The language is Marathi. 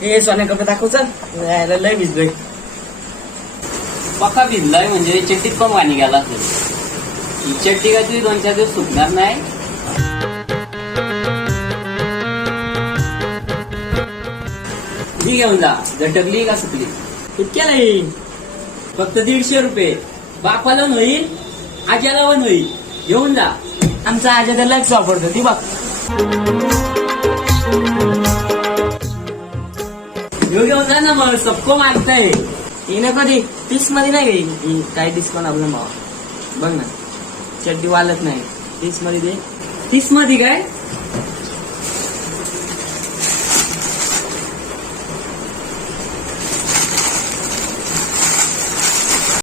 हे सोन्या कपडे दाखव चल, यायला लय भिजलोय. पक्का भिजलाय म्हणजे चड्डीत पण पाणी गेला असेल. ही चड्डी काय तुझी 2-4 दिवस सुकणार नाही. ही घेऊन जा, झटकली का सुकली. इतक्या नाही, फक्त 150 रुपये. बापाला होईल, आज्याला पण होईल. घेऊन जा. आमचा आजा तर लयच वापरतो ती बघ. घेऊन जा ना मग, सबको मागताय. ही ना कधी 30 मध्ये नाही गई काय डिस्काउंट आपला भाव बघ ना, चड्डी वालत नाही 30 मध्ये दे. 30 मध्ये काय